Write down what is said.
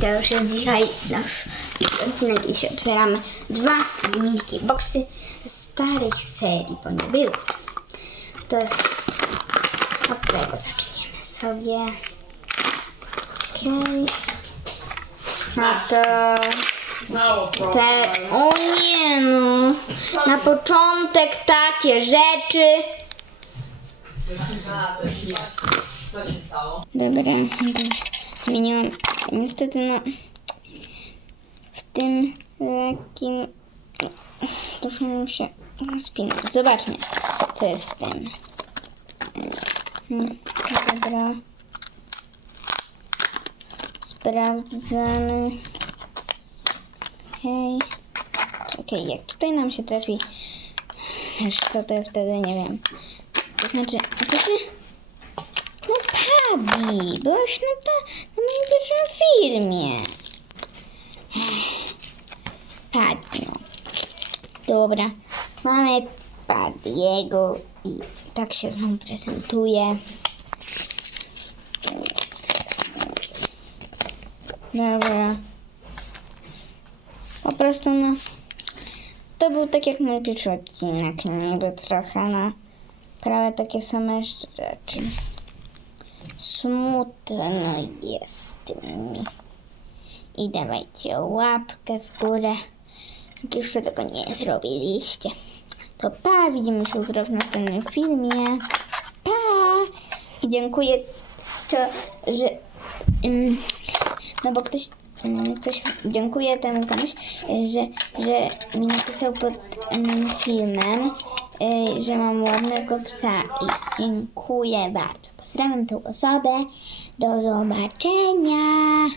to już jest dzisiaj nasz odcinek i się otwieramy dwa milki boxy z starych serii, bo nie było. To jest... Od tego zaczniemy sobie. Okej. No to... Mało proszę. Te... O nie no! Na początek takie rzeczy. Dobra, zmieniłam. Niestety, no. W tym takim. Trochę się spinać. Zobaczmy, co jest w tym. Hmm, Dobra. Sprawdzamy. Okej. Czekaj, jak tutaj nam się trafi. Co to wtedy nie wiem. To znaczy. No Paddy, byłaś na, ta, filmie. Ech, Paddy, no. Dobra, mamy Paddiego i tak się znowu prezentuje. Dobra. Po prostu no. To był tak jak mój pierwszy odcinek, niby trochę no. Prawie takie same rzeczy. Smutno jest mi. I dawajcie łapkę w górę. Jak jeszcze tego nie zrobiliście. To pa, widzimy się jutro w następnym filmie. Pa! I dziękuję, to, że... ym, no bo ktoś, ktoś dziękuję temu komuś, że, że mi napisał pod ym, filmem, że mam ładnego psa i dziękuję bardzo. Pozdrawiam tę osobę. Do zobaczenia.